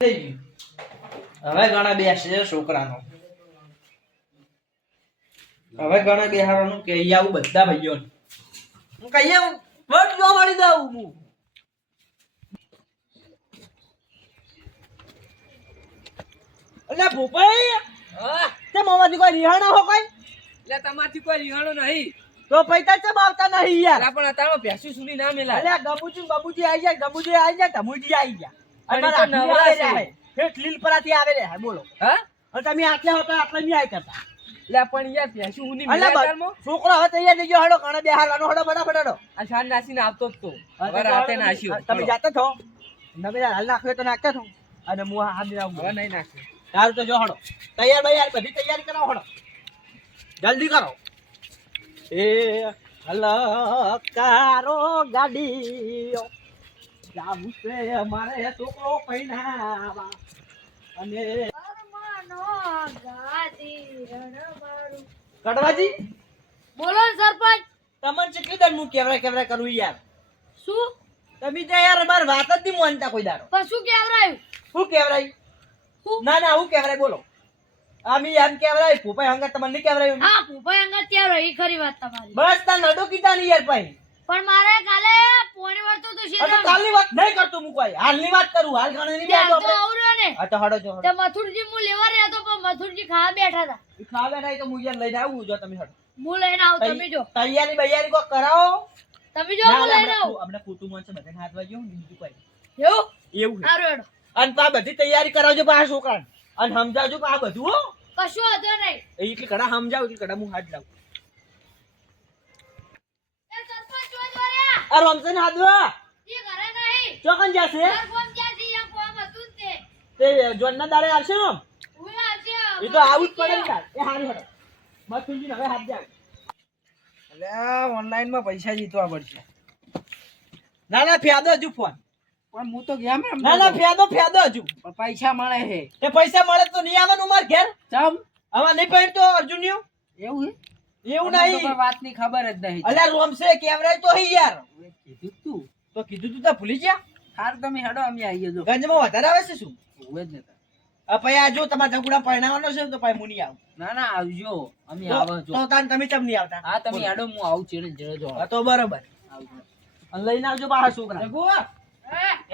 હવે ગણા બેસે છોકરાનો. હવે ગણા બેહારવાનું કે આવું બધા ભાઈઓ હું કહીએ વોટ જોવા મળી દઉં હું. એટલે ભૂપાઈ તે મોમાંથી કોઈ રિહાણો હો કોઈ? એટલે તમારથી કોઈ રિહાણો નહીં. તો પૈસા ચમ આવતા નહીં યાર? પણ અત્યારે ભેંસું સુની ના મેલા એટલે ગબુજી બબુજી આવી જાય ગબુજી આવી જાય તમુજી આવી ગયા આવે લીલપરાથી આવે રે. બોલો. હા? અને તમે આટલા હોતા આટલા નહીં આઈ કરતા. એટલે પણ યાર ભેંસું સુની અલ્યા મેલા બા- અત્યારમાં? છોકરો હવે તૈયાર થઈ ગયો હડો કણે બેહારવાનો હડો ફટાફટ હડો. આ છાન નાસીને આવતો જ તો. હવે રાતે નાસ્યો. તમે જાતા છો તમે હાલ નાખ્યો તો નાખતા છો અને હું હામી હવે નહીં નાખ્યો. સારું તો જો હડો. તૈયાર ભાઈ યાર બધી તૈયારી કરાવો હડો. જલ્દી કરો. એ હલકારો ગાડીઓ. જાવું છે અમારે છોકરો પૈણાવા અને કડવાજી? બોલો સરપંચ. તમને કેટલી દર હું કેવરા કેવરા કરું યાર. શું? તમે તો યાર અમાર વાત જ નહીં માનતા કોઈ દાડો. પણ શું કેવરાયું? શું કેવરાય? ના ના હું કેવરાય બોલો. આમી એમ કેવરાય ભૂપાઈ હંગા તમને નહીં કેવરાયું? હા ભૂપાઈ અંગત ત્યાં એ ખરી વાત તમારી. બસ તા નડો કીધા નહીં યાર ભાઈ. પણ મારે કાલે પોણી આ તો શેતામાં. કાલની વાત નહીં કરતો હું કોઈ. હાલની વાત કરું હાલ ગણે નહીં બેઠો આપણે. આવડ્યો ને. હા તો હડો જો તો મથુરજી હું લેવા રહ્યા તો પણ મથુરજી ખાવા બેઠા હતા. હડો બેઠા તો હું યાર લઈને આવું જો તમે હડો. હું લઈને આવું તમે જો. તૈયારી બૈયારી કો કરાવો? તમે જો હું લઈને આવું. આપણે કુટુંબ છે બધાને હાથ વાગ્યો બીજું કોઈ એવું? એવું સારું હડો. અને પા બધી તૈયારી કરાવજો પા છોકરાને. અને સમજાવજો પા આ બધું હો. કશું હતો નહીં. એટલી કડા સમજાવ એટલી કડા હું હાથ લાવું એ સરપંચ જો જો રહ્યા. આ રમશે ને હાથ વા એ ઘરે નહીં. ચોકન જશે? તે. જોનના દાડે આવશે ને એ તો આવું જ પડે ને એ હારી હડો બસ તુંજી હવે હાથ જાય એટલે ઓનલાઈન પૈસા જીતવા પડશે ના ના ફ્યાદો હજુ ફોન. પણ હું તો ગયા મેં ના ના ફ્યાદો ફ્યાદો હજુ. પણ પૈસા મળે છે એ પૈસા મળે તો નહીં આવવાનું માર ઘેર? ચમ. આમાં નહીં પહેર તો અર્જુન એવું હે? એવું નહીં. કોઈ વાતની ખબર જ નહીં. અલ્યા રોમસે કેમેરા તો હી યાર. કીધું તું. તો કીધું તું તો ભૂલી ગયા? હાર તમે હેડો અમે આવીએ જો. ગંજમાં વધારે આવે છે શું? હોય જ નતા. પછી આ જો તમારા ઝઘડા પરણાવવાનો છે તો પછી હું નહીં આવું. ના ના આવજો. અમે આવો તો તાન તમે કેમ નહીં આવતા? હા તમે હેડો હું આવું ચેડે જરો જો. તો બરોબર. આવજો અને લઈને આવજો બહાર છોકરા. જગુ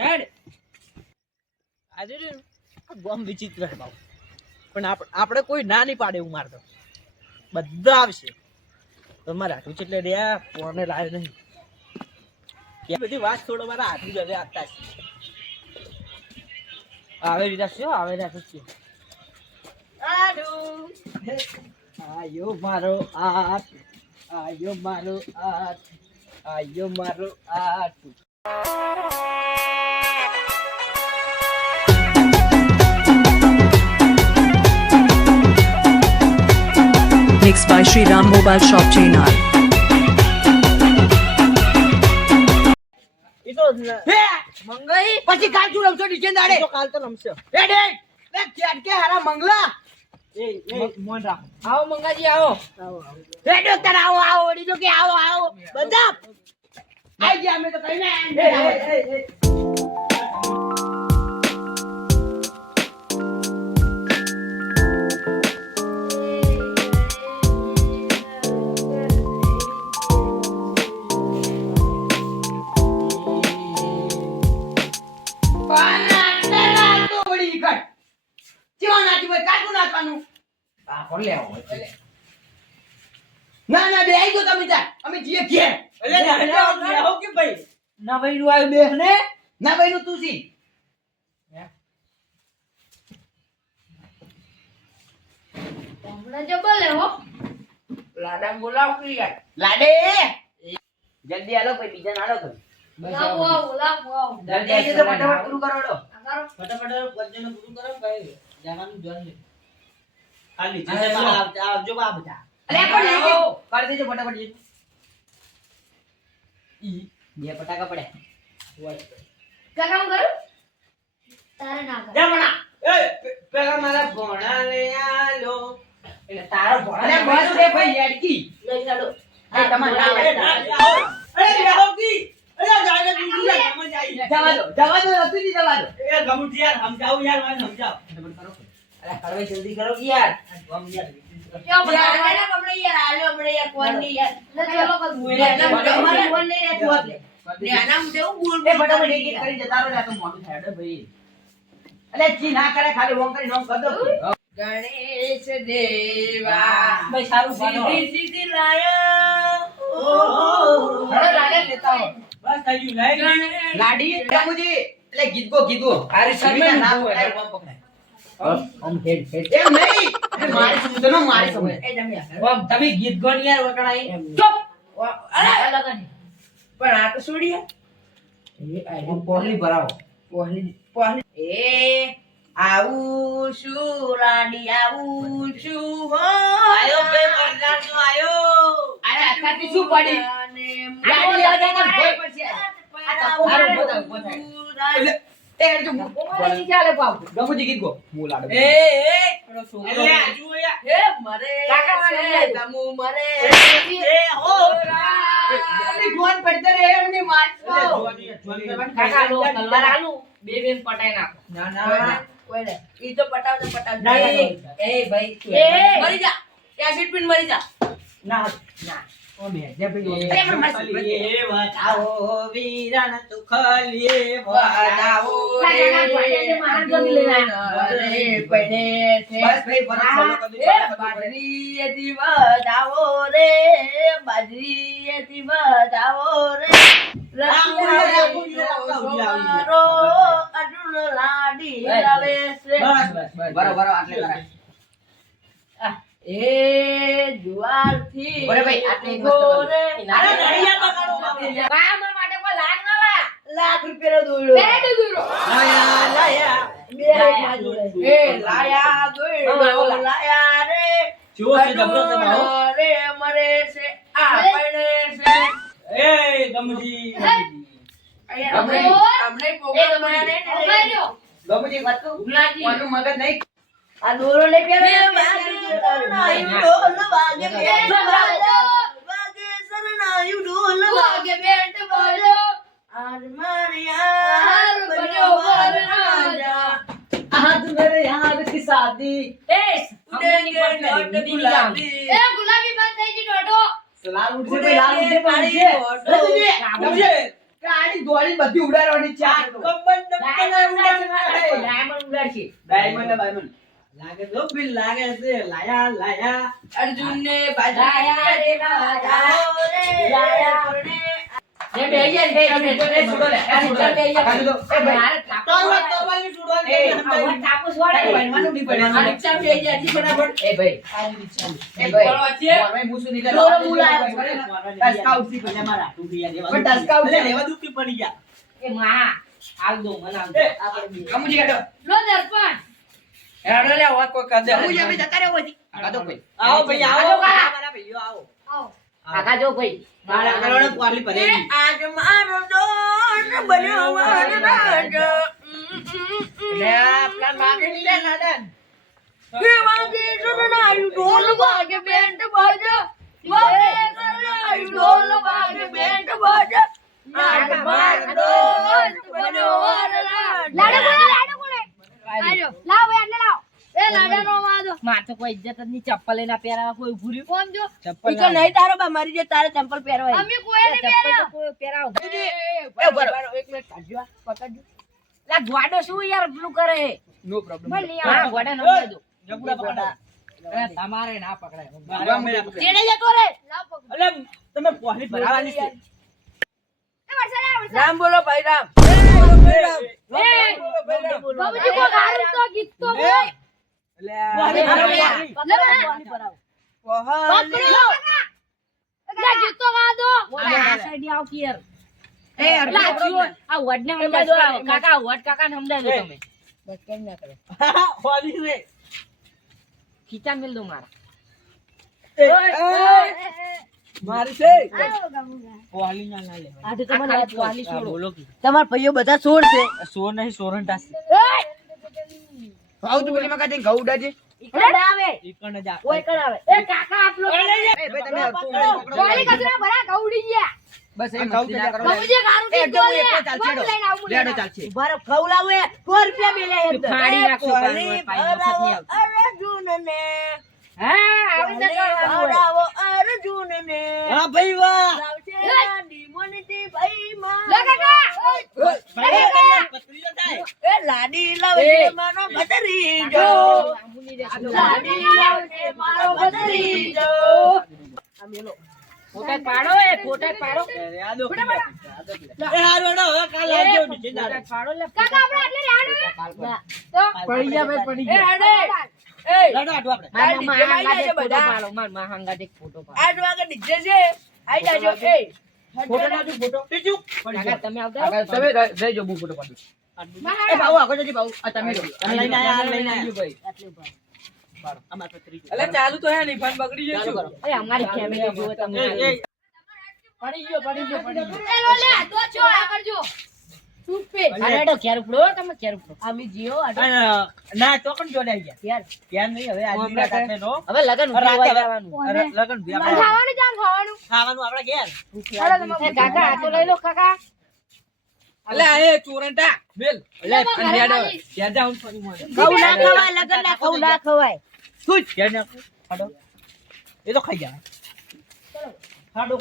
હેડ. આજે છે ગોમ વિચિત્ર છે પણ આપણે કોઈ ના નહીં પાડે હું મારતો બધા આવશે. તો મારે હાથું છે એટલે રહ્યા, કોને લાવે નહીં. કે બધી વાત છોડો, મારા હાથું જ હવે આપતા છે. આવે રીતા શું? આવે રીતા છે? આયો મારો આટ આયો મારો આટ આયો મારો આટ Mixed by Sri Ram Mobile Shop Chennai. Mangai? પછી કાલ તું રમશો નીચે દાડે. તો કાલ તો રમશો. એ ડે! એ ક્યાં કે હારા મંગલા. એ એ. મોન રાખ. આવો મંગાજી આવો. એ ડોક્ટર આવો આવો ઓડી તો કે આવો આવો. બધા. આઈ ગયા અમે તો કઈ ના ના ના નું આવ્યું બેહ ને. નું તું સી હમણાં જો બોલે હો. લાડા બોલાવ કે યાર. લાડે. જલ્દી આલો ભાઈ બીજા ના આલો ભાઈ. લાવો આવો લાવો આવો જલ્દી. આવી જજો ફટાફટ પૂરું કરો. કરો. ફટાફટ વજન પૂરું કરો ભાઈ. જવાનું જોન નહીં ખાલી જશે. આવજો બા બધા. અરે, પણ. કરી દેજો ફટાફટ. ઈ. બે પટાકા કાકા હું કરું? તારે ના કર. જા એ પેલા મારા ભોણાને આલો. એટલે તારો ભણા અરે બસ રે ભાઈ યાડકી લઈ ચાલો અરે તમારે ના આવે. અરે બેહો અરે જાગે બીજી લા તમે જવા દો જવા દો રતુજી જવા દો. એ ગમુજી યાર સમજાવું યાર મને સમજાવ. અરે કડવાઈ જલ્દી કરો યાર. ગમ યાર. ગણેશ દેવા. સારું સીધી સીધી લાયા. હવે લાડે લેતા હો બસ થઈ ગયું લાડી બાબુજી એટલે ગીત ગો ગીત ગો. અરે શર્મા ના હોય. ઓમ હેડ હેડ એમ નહીં. મારી સમજો ને મારી સમજો એ જમ્યા ઓમ તમે ગીત ગોન યાર વકણાઈ ચૂપ! લાડે લગન. પણ આ તો છોડીએ ઓમ પહેલી ભરાવો. પહેલી પહેલી. એ આવું છું લાડી આવું છું હો. આયો બે મરદાર નો આયો. અરે આટલાથી શું પડી? લાડી લાગે ને ભોય. પડશે આ. ટપો બોતા બોતા એટલે તે જો કોની ચાલે પાવ. ગમુજી ગીત ગો. હું એ એ હે મરે. તમુ મરે. હો. પડતે રે એમની કાકા લો કલર આલુ. બે બેન પટાઈ નાખો. ના ના. ના, કોઈ ઈ તો પટાવ તો પટાવ એ ભાઈ એ. મરી જા. એસિડ પીન મરી જા. ના. ના. ઓ બે જે ભાઈ એ પણ મસ્ત. એ વટાવો વીરણ રે લાડી બસ બસ બસ બરોબર આટલે કરાય. એ જુવારથી બરે ભાઈ, આટલે મસ્ત અરે નહીં બગાડો બાપુ. કામ માટે કોઈ લાગ ના લા લાખ રૂપિયાનો દોયડો. બે દૂરો લાયા લાયા. બે લાખ જોડે. એ લાયા દોયડો, લાયા રે. જો છે રે મરે છે. એ ગમજી. વાત? મગજ નહીં આ દોરો લઈ પહેરો ને વાગે ઢોલ વાગે બેટ વાગે. વાગે શરણાયું ઢોલ વાગે બેટ વાગે. આજ મારે યાર બન્યો વરરાજા. આજ મેરે યાર કી શાદી એ ઉડેંગે નોટ ગુલાબી. એ ગુલાબી બંધ થઈ ગઈ ડોડો લાલ ઉડશે ભાઈ, લાલ ઉડશે પણ ઉડશે. ગાડી દોડી બધી ઉડાડવાની ચાર આ તો. ડાયમંડ ઉડાડશે. ડાયમંડ ને બાયમંડ. લાગે તો બિલ લાગે છે લાયા લાયા અર્જુનને લાયા રે લાયા રે લાયા. એ બે ગયા બે એ છોડો લે, એ છોડો લે. કાઢી દો. મારે તાપુ તોય વાળે. તોય છોડવાનું એ, નહીં, આ સમજાયું. તાપુ વાળે. એ ભાઈમાંનું નહીં પડે. આ રિક્ષા બે ગયા છે ફટાફટ. એ ભાઈ. એ બોલો ભાઈ. છે. મોરવાઈ મૂછું નીકળે. દોરો બોલાય. ટસકા ઉઠી એટલે મારા હાથું થઈ પણ ટસકા ઉઠે. લેવા દુઃખી પડી ગયા એ માં આલ દો મને આલ દો. આપણે બે. કાઢો. લો દર્પણ હેડો લે, વાત કોઈ કરી દે. ગમુજી અમે જતા રહો હજી. આ કાઢો આવો ભાઈ આવો મારા ભાઈઓ આવો આવો કાકા જો ભાઈ મારા આગળ પાટલી એ આજ મારો દોર બન્યો વરરાજો. લે, આપણા માગે લે, નાદાન. એ વાગે શરણાયું ઢોલ વાગે બેન્ટ વાગે. વાગે શરણાયું ઢોલ વાગે બેન્ટ વાગે. આજ મારો દોર બન્યો. લાડો કોણે લાડો આજો લાવ ભાઈ લાવ. એ લાડાનો વાદો. માર તો કોઈ ઇજ્જત જ નહીં. ચપ્પલ એના પહેરાવા કોઈ ઉભું કોણ જો? ઈ તો નહીં તારો બા મારી જે તારે ચંપલ પહેરવાય અમે કોઈ નહીં ચપ્પલ કોઈ પહેરાવ. એ ઊભા એક મિનિટ કાઢજો પકડજો. લા ગોડો શું યાર પેલું કરે? નો પ્રોબ્લેમ ભલે આ ગોડા નંબર દો જબડા પકડા. તમારે ના પકડાય. ચેડે જતો રે લાવ પકડ. અલે, તમે પાટલી ભરાવાની છે એ વરસાદ આવે વરસાદ રામ બોલો ભાઈ રામ. એ બાબુજી કો ગારું તો ગીત તો. ખીચા મેલ દો મારા. તમારા ભાઈઓ બધા સોર છે. સોર નહીં સોરંટા છે. ભાવ તું પેલી મકા ઘઉં ઉડાજે. ઈકણ લેડો રાવશે લાડી મોનીથી ભાઈ માં. લે કાકા. ભાઈ, પતરીઓ થાય. એ લાડી લાવશે મારો ભત્રીજો. લાડી લાવશે મારો ભત્રીજો. આ મેલો. ફોટા પાડો એ ફોટા પાડો. અરે, આ દો પીડા. એ હારું હેડો, હવે કાલ આવજો નીચે ના ફોટા પાડો કાકા, આપણે આટલે પડી. ગયા ભાઈ પડી ગયા. લડો આટલું આપણે. મારા મામા નીચે હાંગાતે ફોટો પાડો મારા મામા હાંગાતે એક ફોટો પાડો. આઠ વાગે નીચે છે. આઈ જાજો. એ ફોટો નાખજો, ફોટો. બીજું? તમે આવતા તમે રહી જાઓ હું ફોટો પાડું એ બાબુ આગળ જજે બાબુ. આ તમે લઈને આયા, લઈને આયા. ભાઈ પાડો. અમાર પતરીજો. ચાલુ તો હે નહીં પણ બગડી કરો. અરે અમારી ફેમિલી પડી ગયો પડી ગયો પડી ગયો. એ લો લે, તો છો, જ એ તો ખાઈ જાય ખાડો